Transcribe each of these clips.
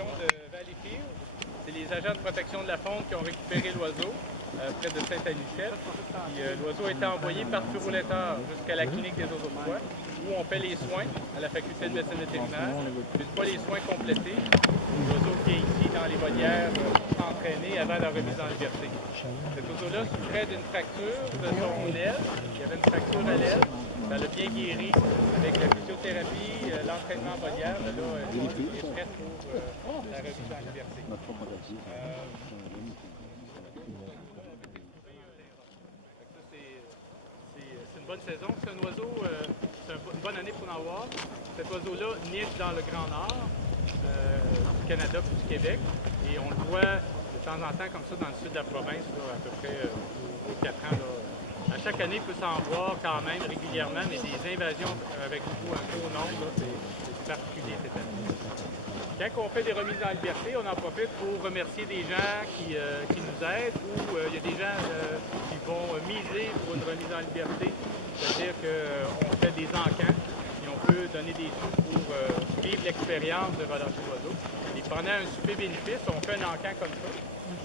région de Valleyfield. C'est les agents de protection de la faune qui ont récupéré l'oiseau près de Sainte-Anicette. L'oiseau a été envoyé par Furuletter jusqu'à la clinique des oiseaux de proie, où on fait les soins à la faculté de médecine vétérinaire. Une fois les soins complétés, l'oiseau qui est ici dans les volières entraîné avant la remise en liberté. Cet oiseau-là souffrait d'une fracture de son aile. Il y avait une fracture à l'aile. Ça l'a bien guéri avec la physiothérapie, l'entraînement en volière. Là, il est prêt pour la remise en liberté. C'est une bonne saison. C'est un oiseau, c'est une bonne année pour en voir. Cet oiseau-là niche dans le Grand Nord du Canada et du Québec. Et on le voit de temps en temps comme ça dans le sud de la province, là, à peu près aux 4 ans. Là. À chaque année, il peut s'en voir quand même régulièrement, mais des invasions avec un gros nombre, c'est particulier cette année. Quand on fait des remises en liberté, on en profite pour remercier des gens qui nous aident ou il y a des gens qui vont miser pour une remise en liberté, c'est-à-dire qu'on fait des encans et on peut donner des sous pour vivre l'expérience de relâcher l'oiseau. Et pendant un souper bénéfice, on fait un encan comme ça.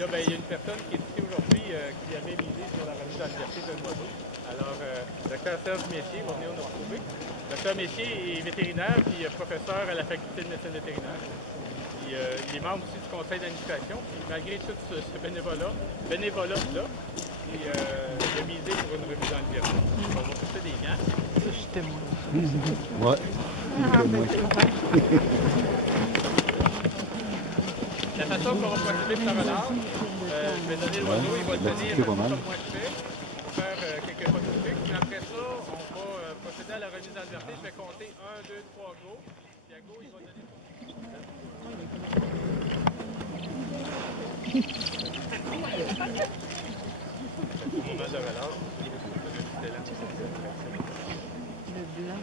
Là, il y a une personne qui est ici aujourd'hui qui avait misé sur la remise en liberté d'un oiseau. Alors, le docteur Serge Messier va venir nous retrouver. Le docteur Messier est vétérinaire puis professeur à la faculté de médecine vétérinaire. Puis, il est membre aussi du conseil d'administration. Puis, malgré tout ce bénévolat-là, il a misé pour une remise en liberté. On va porter des gants. Ça, je suis témoin. Ouais. La façon qu'on va procéder pour la relâche, je vais donner l'oiseau, il va le tenir comme moi je fais. On va faire quelques pas de pique. Puis après ça, on va procéder à la remise en liberté. Je vais compter 1, 2, 3 go. Puis à go, il va donner. Au moment de relâche, Le blanc.